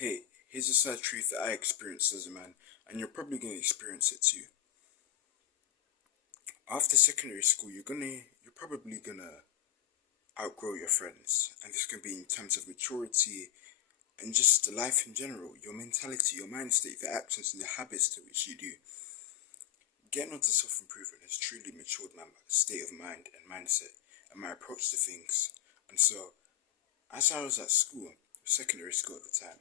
Hey, here's a sad truth that I experienced as a man, and you're probably going to experience it too. After secondary school, you're probably gonna outgrow your friends, and this can be in terms of maturity and just life in general, your mentality, your mind state, the actions and the habits to which you do. Getting onto self improvement has truly matured my state of mind and mindset and my approach to things. And so, as I was at school, secondary school at the time,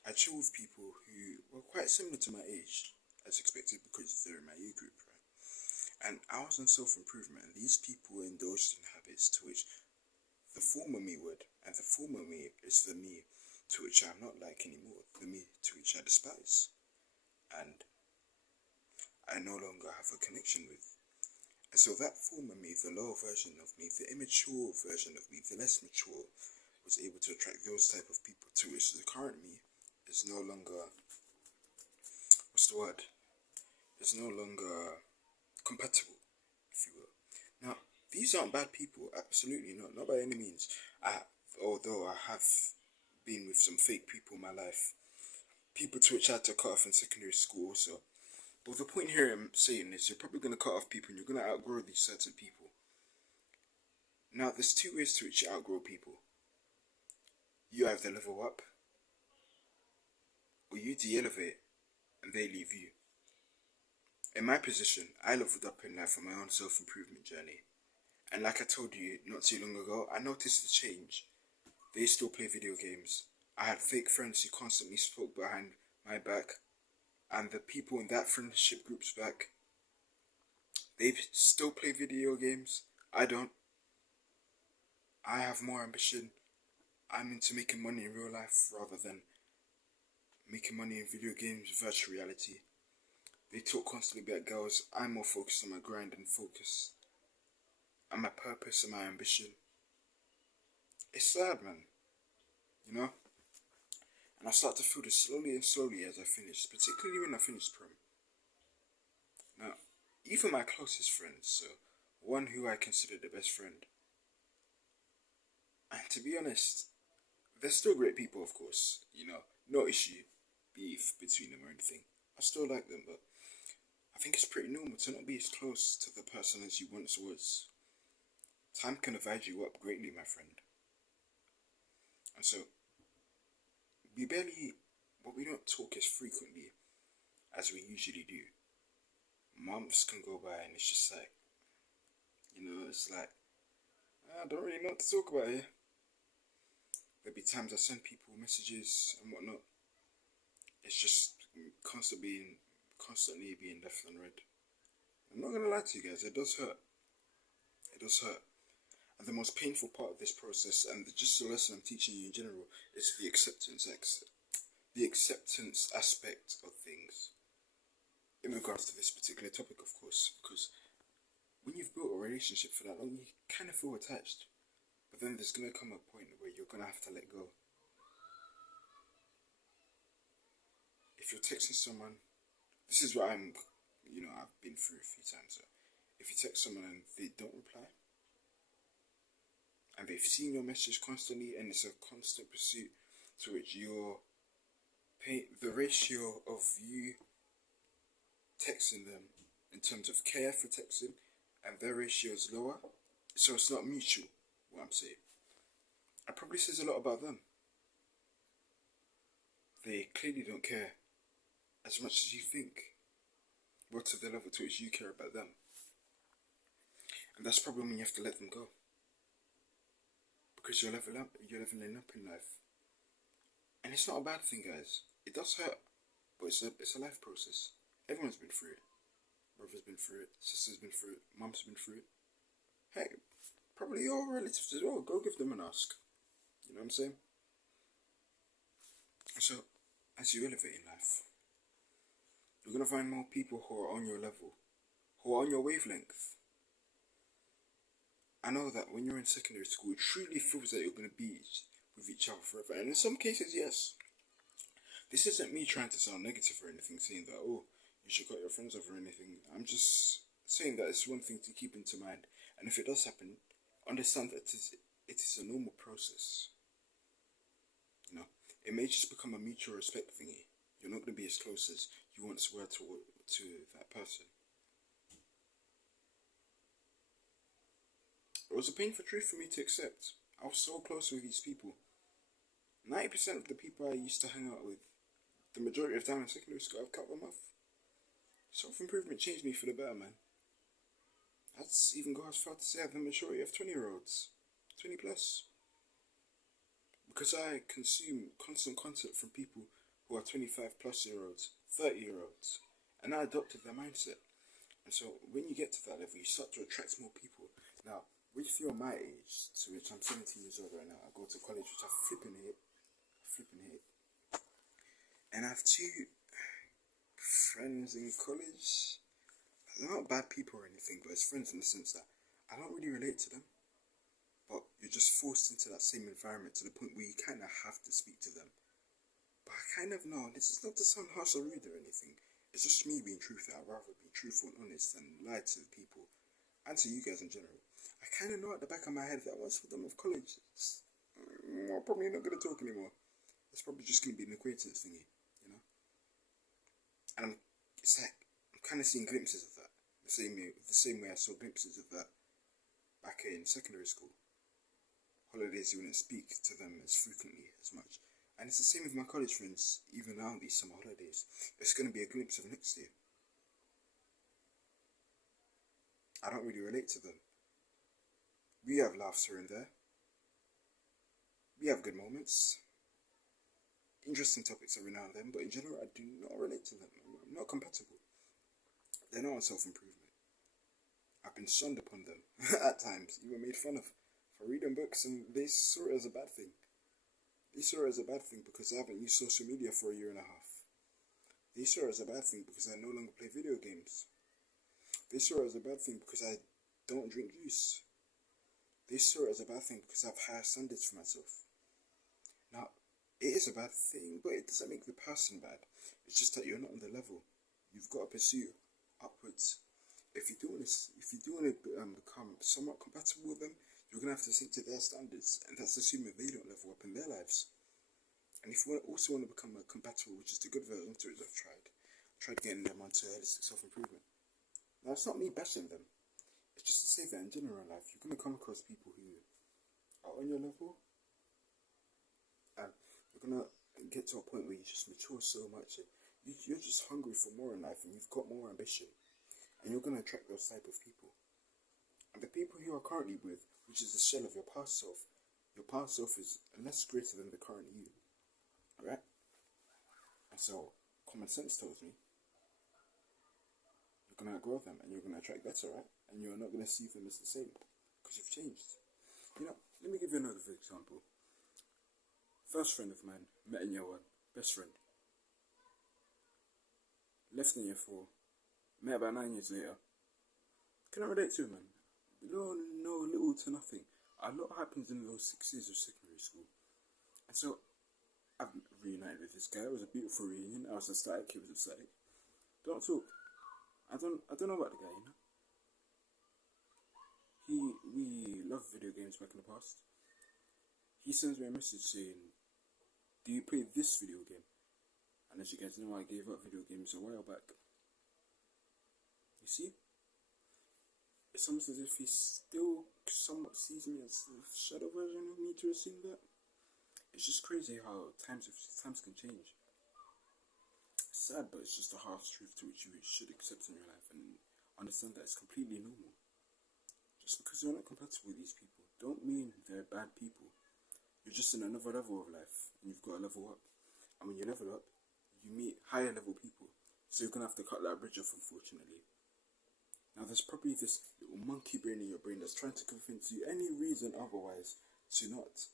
I chill with people who were quite similar to my age, as expected because they're in my year group, right? And I was on self improvement, and these people indulged in habits to which the former me would, and the former me is the me to which I'm not like anymore, the me to which I despise, and I no longer have a connection with. And so that former me, the lower version of me, the immature version of me, the less mature, was able to attract those type of people to which the current me is no longer, what's the word? Is no longer compatible, if you will. Now, these aren't bad people, absolutely not by any means. Although I have been with some fake people in my life, people to which I had to cut off in secondary school also. But the point here I'm saying is you're probably going to cut off people and you're going to outgrow these certain people. Now, there's two ways to which you outgrow people. You either level up, or you de-elevate, and they leave you. In my position, I leveled up in life on my own self-improvement journey. And like I told you not too long ago, I noticed the change. They still play video games. I had fake friends who constantly spoke behind my back, and the people in that friendship group's back, they still play video games. I don't. I have more ambition. I'm into making money in real life rather than making money in video games, virtual reality. They talk constantly about girls. I'm more focused on my grind and focus, and my purpose and my ambition. It's sad, man. You know? And I start to feel this slowly and slowly as I finish, particularly when I finish prom. Now, even my closest friends, so one who I consider the best friend, and to be honest, they're still great people, of course. No issue, beef between them or anything. I still like them, but I think it's pretty normal to not be as close to the person as you once was. Time can divide you up greatly, my friend. And so, we barely, well, we don't talk as frequently as we usually do. Months can go by and it's just like, it's like, I don't really know what to talk about here. There'll be times I send people messages and whatnot. It's just constantly being left unread. I'm not gonna lie to you guys, it does hurt. It does hurt. And the most painful part of this process, and just the lesson I'm teaching you in general, is the acceptance aspect of things. In regards to this particular topic, of course, because when you've built a relationship for that long, you kind of feel attached. But then there's gonna come a point where you're gonna have to let go. If you're texting someone, this is what I've been through a few times. So if you text someone and they don't reply, and they've seen your message constantly, and it's a constant pursuit to which the ratio of you texting them in terms of care for texting and their ratio is lower, so it's not mutual, what I'm saying. It probably says a lot about them. They clearly don't care as much as you think, or to the level to which you care about them. And that's probably when you have to let them go. Because you're leveling up in life. And it's not a bad thing, guys. It does hurt, but it's a life process. Everyone's been through it. Brother's been through it, sister's been through it, mum's been through it. Hey, probably your relatives as well. Go give them an ask. You know what I'm saying? So, as you elevate in life, you're going to find more people who are on your level, who are on your wavelength. I know that when you're in secondary school, it truly feels that you're going to be with each other forever. And in some cases, yes. This isn't me trying to sound negative or anything, saying that, oh, you should cut your friends off or anything. I'm just saying that it's one thing to keep into mind. And if it does happen, understand that it is a normal process. it may just become a mutual respect thingy. You're not going to be as close as you once were to that person. It was a painful truth for me to accept. I was so close with these people. 90% of the people I used to hang out with, the majority of time in secondary school, I've cut them off. Self-improvement changed me for the better, man. I'd even go as far to say I have the majority of 20-year-olds. 20 plus. Because I consume constant content from people who are 25 plus year olds, 30-year-olds. And I adopted their mindset. And so when you get to that level, you start to attract more people. Now, if you're my age, to which I'm 17 years old right now, I go to college, which I flipping hate. And I have two friends in college. They're not bad people or anything, but it's friends in the sense that I don't really relate to them. But you're just forced into that same environment to the point where you kind of have to speak to them. But I kind of know, this is not to sound harsh or rude or anything. It's just me being truthful. I'd rather be truthful and honest than lie to the people. And to you guys in general. I kind of know at the back of my head that once we're done with college, I'm probably not going to talk anymore. It's probably just going to be an acquaintance thingy, you know? And it's like, I'm kind of seeing glimpses of that. The same way I saw glimpses of that back in secondary school. Holidays, you wouldn't speak to them as frequently as much. And it's the same with my college friends, even now these summer holidays. It's going to be a glimpse of next year. I don't really relate to them. We have laughs here and there. We have good moments. Interesting topics every now and then, but in general, I do not relate to them. I'm not compatible. They're not on self-improvement. I've been shunned upon them at times, even made fun of for reading books, and they saw it as a bad thing. They saw it as a bad thing because I haven't used social media for a year and a half. They saw it as a bad thing because I no longer play video games. They saw it as a bad thing because I don't drink juice. They saw it as a bad thing because I have higher standards for myself. Now, it is a bad thing, but it doesn't make the person bad. It's just that you're not on the level. You've got to pursue upwards. If you do want to become somewhat compatible with them, you're going to have to stick to their standards, and that's assuming they don't level up in their lives. And if you also want to become compatible, which is the good version to it, I've tried getting them onto holistic self-improvement. Now, it's not me bashing them. It's just to say that in general life, you're going to come across people who are on your level, and you're going to get to a point where you just mature so much, and you're just hungry for more in life, and you've got more ambition. And you're going to attract those type of people. And the people you are currently with, which is the shell of your past self is less greater than the current you. Right? And so, common sense tells me, you're going to outgrow them and you're going to attract better, right? And you're not going to see them as the same because you've changed. You know, let me give you another example. First friend of mine, met in year 1, best friend. Left in year 4. Met about 9 years later. Can I relate to him, man? No, little to nothing. A lot happens in those 6 years of secondary school. And so, I've reunited with this guy. It was a beautiful reunion. I was ecstatic, he was ecstatic. Don't talk. I don't know about the guy, you know? We loved video games back in the past. He sends me a message saying, do you play this video game? And as you guys know, I gave up video games a while back. You see? It's almost as if he still somewhat sees me as a shadow version of me to assume that. It's just crazy how times can change. It's sad, but it's just a harsh truth to which you should accept in your life and understand that it's completely normal. Just because you're not compatible with these people don't mean they're bad people. You're just in another level of life and you've got to level up. And when you level up, you meet higher level people. So you're going to have to cut that bridge off, unfortunately. Now there's probably this little monkey brain in your brain that's trying to convince you any reason otherwise to not.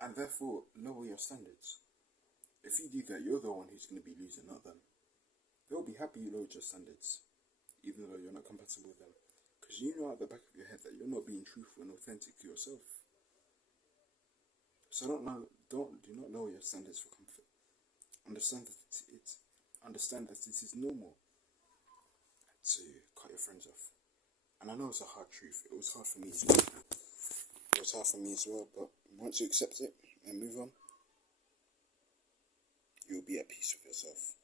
And therefore lower your standards. If you do that, you're the one who's going to be losing, not them. They'll be happy you lowered your standards, even though you're not compatible with them. Because you know at the back of your head that you're not being truthful and authentic to yourself. So do not lower your standards for comfort. Understand that it is normal to cut your friends off. And I know it's a hard truth. It was hard for me as well. But once you accept it, and move on, you'll be at peace with yourself.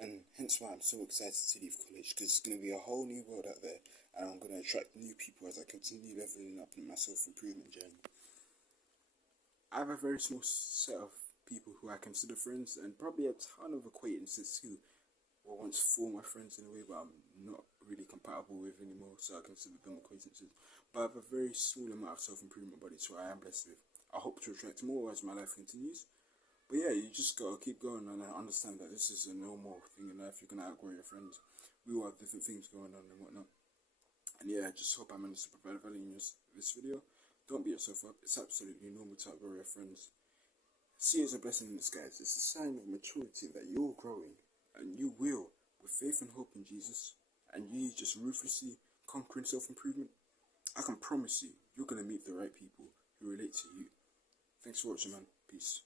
And hence why I'm so excited to leave college, because it's going to be a whole new world out there, and I'm going to attract new people as I continue leveling up in my self-improvement journey. I have a very small set of people who I consider friends, and probably a ton of acquaintances who were once former friends in a way, but I'm not really compatible with anymore, so I consider them acquaintances. But I have a very small amount of self-improvement buddies who I am blessed with. I hope to attract more as my life continues. But yeah, you just gotta keep going and understand that this is a normal thing in life. You're gonna outgrow your friends. We all have different things going on and whatnot. And yeah, I just hope I managed to provide value in this video. Don't beat yourself up. It's absolutely normal to outgrow your friends. See it as a blessing in disguise. It's a sign of maturity that you're growing, and you will, with faith and hope in Jesus, and you just ruthlessly conquering self-improvement. I can promise you, you're gonna meet the right people who relate to you. Thanks for watching, man. Peace.